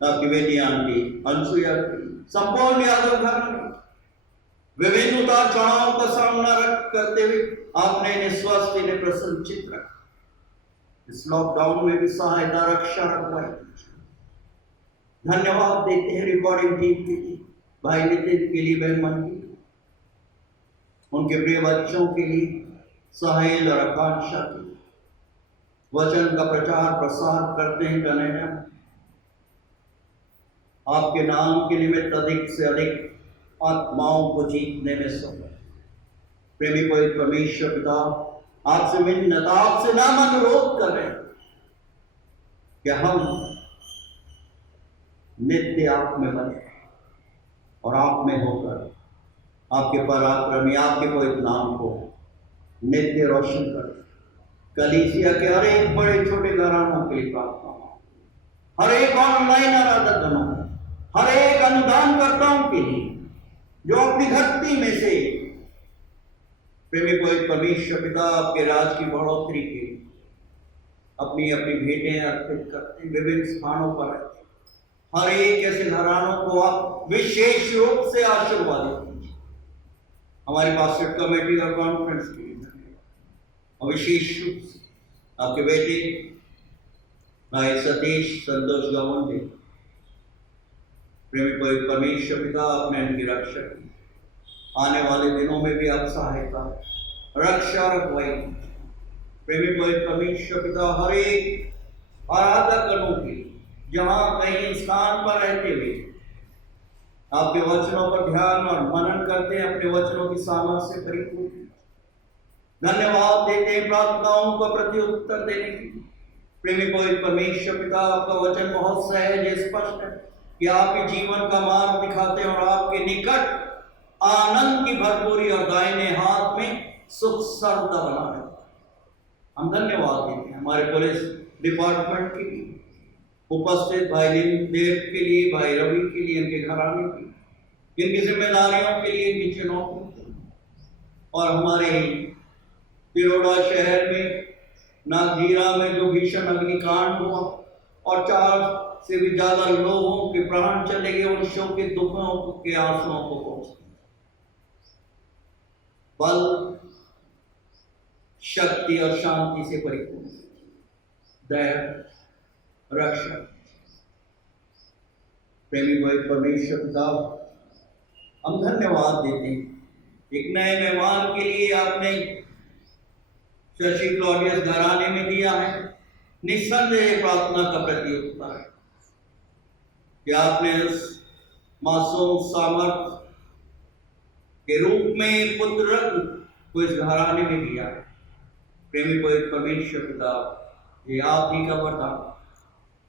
आपकी बेटी आंटी अनसुया की, संपूर्ण यादव घर में विभिन्न उतार चढ़ाव का सामना करते हुए आपने इन्हें स्वस्थ, इन्हें प्रसन्नचित रखा। इस लॉकडाउन में भी सहायता, रक्षा, रखवाई। धन्यवाद देते हैं रिकॉर्डिंग टीम के लिए, भाई नितिन के लिए, बहन मन के लिए, उनके प्रिय बच्चों के लिए, सहेल और आकांक्षा के लिए, वचन का प्रचार प्रसार करते हैं कनाडा, आपके नाम के निमित्त अधिक से अधिक आत्माओं को जीतने में सफल। प्रेमी पवित्र परमेश्वर पिता, आपसे मिन्नत, आपसे नाम अनुरोध कर रहे हैं कि हम नित्य आप में बने और आप में होकर आपके पराक्रमी, आपके पवित्र नाम को नित्य रोशन करें। कलीसिया के हर एक बड़े छोटे घरानों के लिए प्रार्थना, हर एक ऑनलाइन आराधकों, हर एक अनुदानकर्ताओं के लिए जो अपनी धरती में से प्रेमी पवित्र परमेश्वर पिता आपके राज की बढ़ोतरी के अपनी अपनी भेंटें अर्पित करते, विभिन्न स्थानों पर रहते, हर एक ऐसे घरानों को आप विशेष रूप से आशीर्वादित कीजिए। हमारी पास्टर कमेटी और कॉन्फ्रेंस के लिए और विशेष रूप से आपके बेटे भाई सतीश संतोष गवंडे, प्रेमी पवित्र परमेश्वर पिता आपने इनकी रक्षा की, आने वाले दिनों में भी आप सहायता, रक्षा, रखवाई। प्रेमी पवित्र परमेश्वर पिता हर एक आराधकों की जहां कहीं स्थान पर रहते हुए आपके वचनों पर ध्यान और मनन करते हैं, अपने वचनों की सामर्थ्य से परिपूर्ण। धन्यवाद देते हैं प्रार्थनाओं का प्रति उत्तर देने के लिए। प्रेमी पवित्र परमेश्वर पिता, आपका वचन बहुत सहज, स्पष्ट है कि आप ही जीवन का मार्ग दिखाते हैं और आपके निकट आनंद की भरपूरी और दाहिने हाथ में सुख सर्वदा बना है। हम धन्यवाद देते हैं हमारे पुलिस डिपार्टमेंट के लिए, उपस्थित भाई देव के लिए, भाई रवि के लिए, इनके घराने के लिए, इनकी जिम्मेदारियों के लिए, इनकी चुनौतियों के लिए, और हमारे तिरोडा शहर में नागजीरा में जो भीषण अग्निकांड हुआ और 4 से भी ज्यादा लोगों के प्राण चले गए, उन शोकित दुखों के आंसुओं को पहुंचे बल, शक्ति और शांति से परिपूर्ण, दया, रक्षा। प्रेमी पवित्र परमेश्वर पिता, हम धन्यवाद देते हैं एक नए मेहमान के लिए आपने शशि क्लॉडियस घराने में दिया है। निस्संदेह प्रार्थना का प्रत्युत्तर है कि आपने उस मासूम सामर्थ के रूप में पुत्र को इस घराने में दिया है। प्रेमी पवित्र परमेश्वर पिता, ये आप ही का वरदान।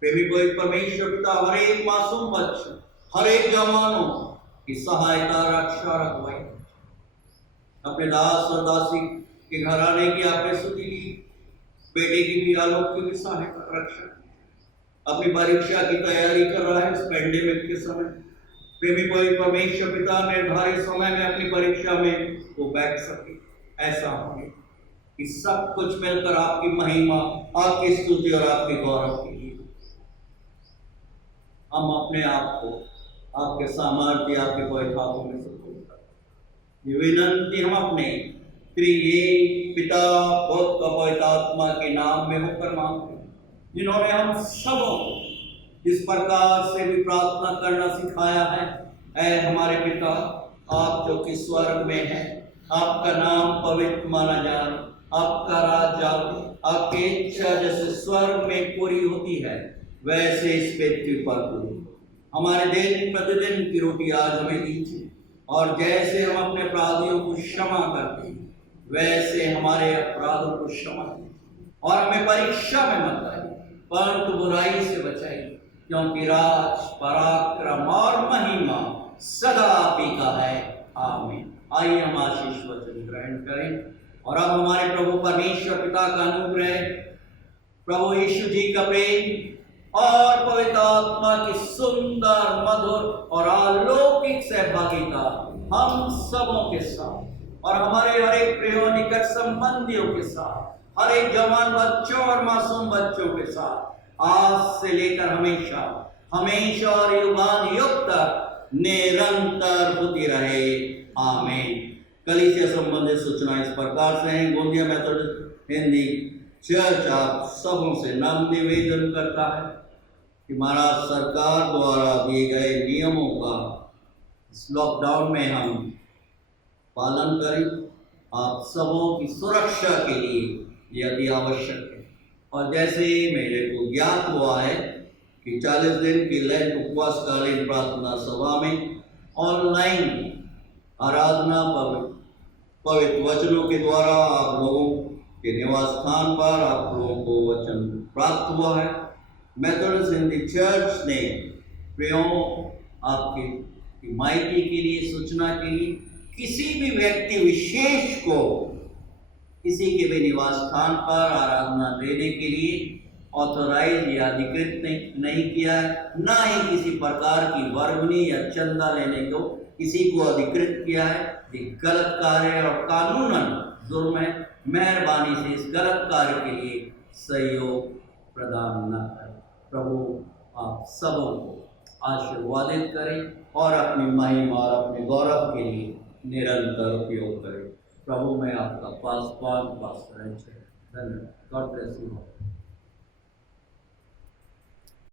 प्रेमी पवित्र परमेश्वर पिता, हर एक मासूम बच्चे, हर एक जवानों की सहायता रक्षा रखवाई। अपने दास और दासी के घराने की आपने स्तुति ली, बेटे की भी आलोक की सहायता रक्षा। अपनी परीक्षा की तैयारी कर रहा है इस पैंडेमिक के समय, प्रेमी पवित्र परमेश्वर पिता निर्धारित समय में अपनी परीक्षा में वो बैठ सके। ऐसा हो कि सब कुछ मिलकर आपकी महिमा, आपकी स्तुति और आपके गौरव के लिए हम अपने आप को आपके सामर्थ्य, आपके पवित्र हाथों में सुपुर्द करते हैं। ये विनंती हम अपने त्रिएक पिता, पुत्र और पवित्र आत्मा के नाम में होकर मांगते हैं, जिन्होंने हम सबों को इस प्रकार से भी प्रार्थना करना सिखाया है। ऐ हमारे पिता, आप जो कि स्वर्ग में हैं, आपका नाम पवित्र माना जाए, आपका राज आए, आपकी इच्छा जैसे स्वर्ग में पूरी होती है वैसे इस पृथ्वी पर पूरी। हमारे दिन प्रतिदिन की रोटी आज हमें दीजिए, और जैसे हम अपने अपराधियों को क्षमा करते हैं वैसे हमारे अपराधों को क्षमा कीजिए, और हमें परीक्षा में मत लाइए परंतु बुराई से बचाइए, क्योंकि राज, पराक्रम और महिमा सदा आप ही का है। आमीन। आइए हम आशीष वचन ग्रहण करें, और अब हमारे प्रभु परमेश्वर पिता का अनुग्रह, प्रभु यीशु जी का प्रेम और पवित्र आत्मा की सुंदर, मधुर और अलौकिक सहभागिता हम सबों के साथ और हमारे हर एक प्रिय निकट संबंधियों के साथ, हर एक जवान बच्चों और मासूम बच्चों के साथ आज से लेकर हमेशा हमेशा और युगान युग तक निरंतर होती रहे। आमीन। कलीसिया संबंधित सूचना इस प्रकार से है। गोंदिया मेथोडिस्ट हिंदी चर्च आप सबों से नम्र निवेदन करता है कि महाराज सरकार द्वारा दिए गए नियमों का इस लॉकडाउन में हम पालन करें। आप सबों की सुरक्षा के लिए यदि आवश्यक है, और जैसे मेरे को ज्ञात हुआ है कि 40 दिन की लैंड उपवासकालीन प्रार्थना सभा में ऑनलाइन आराधना पवित्र वचनों के द्वारा आप लोगों के निवास स्थान पर आप लोगों को वचन प्राप्त हुआ है। मेथोडिस्ट हिंदी चर्च ने प्रियों आपकी माहिती के लिए, सूचना के लिए, किसी भी व्यक्ति विशेष को किसी के भी निवास स्थान पर आराधना देने के लिए ऑथोराइज या अधिकृत नहीं किया है, ना ही किसी प्रकार की वर्गनी या चंदा लेने को किसी को अधिकृत किया है। ये गलत कार्य है और कानूनन जुर्म है। मेहरबानी से इस गलत कार्य के लिए सहयोग प्रदान न करें। प्रभु आप सबों को आशीर्वादित करें और अपनी महिमा और अपने गौरव के लिए निरंतर उपयोग करें। प्रभु मैं आपका पासवान, पास धन्यवाद। God bless you.